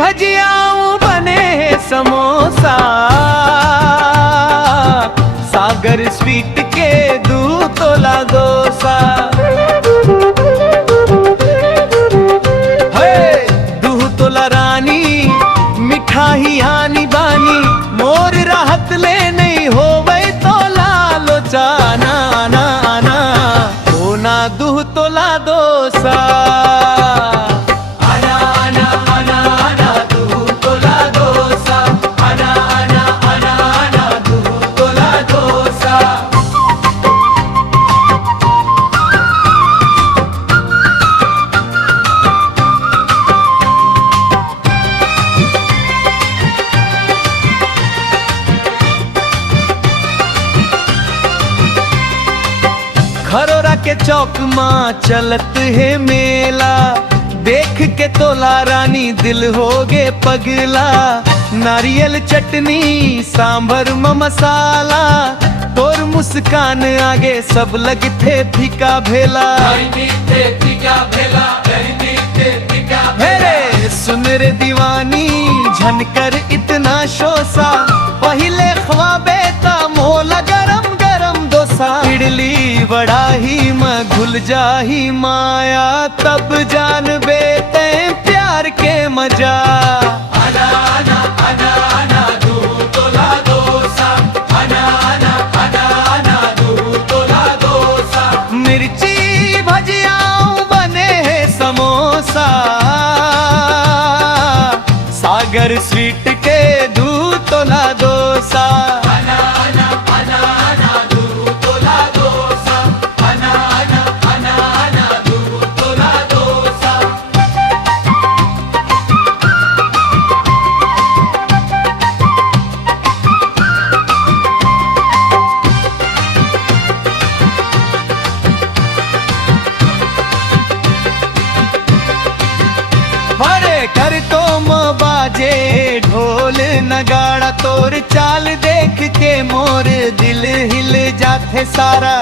भजियाऊं बने हैं समोसा, सागर स्वीट के दूं तोला डोसा। दूं तोला रानी मिठाई आनी बानी, मोर राहत ले नहीं हो वही तोला लोचा। आना आना आना हो ना दूं तोला डोसा। खरोरा के चौक माँ चलत है मेला, देख के तोला रानी दिल हो गे पगला। नारियल चटनी सांभर में मसाला, तोर मुस्कान आगे सब लगते फीका भेला। हेरे सुन रे दीवानी झनकर इतना शोसा, पहले ख्वाबे ता मोला गरम गरम डोसा। इडली बड़ा ही में घुल जाही माया, तब जान बेते प्यार के मजा। आना आना आना आना दूं तोला डोसा, आना आना आना आना दूं तोला डोसा। मिर्ची भजियाऊं बने हैं समोसा, सागर स्वीट के दूं तोला डोसा। कर तो बाजे ढोल नगाड़ा, तोर चाल देख के मोर दिल हिल जाते सारा।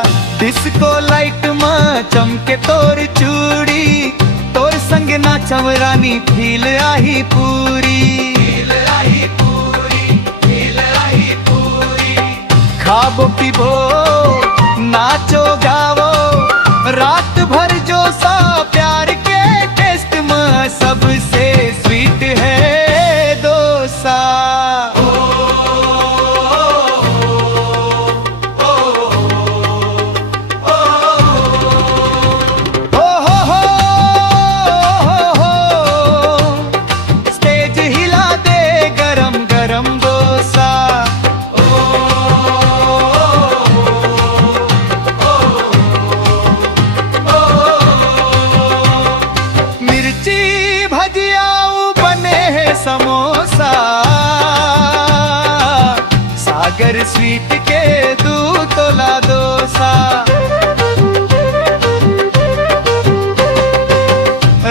डिस्को लाइट में चमके तोर चूड़ी, तोर संग नाचम रानी फील आही पूरी। खाबो पीबो नाचो गावो, रात भर जो सा प्यार के टेस्ट में सबसे स्वीट है डोसा। स्टेज हिला दे गरम गरम डोसा। मिर्ची भजियाऊं बने हैं समोसा, सागर स्वीट के दूं तोला डोसा।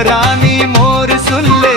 रानी मोर सुन ले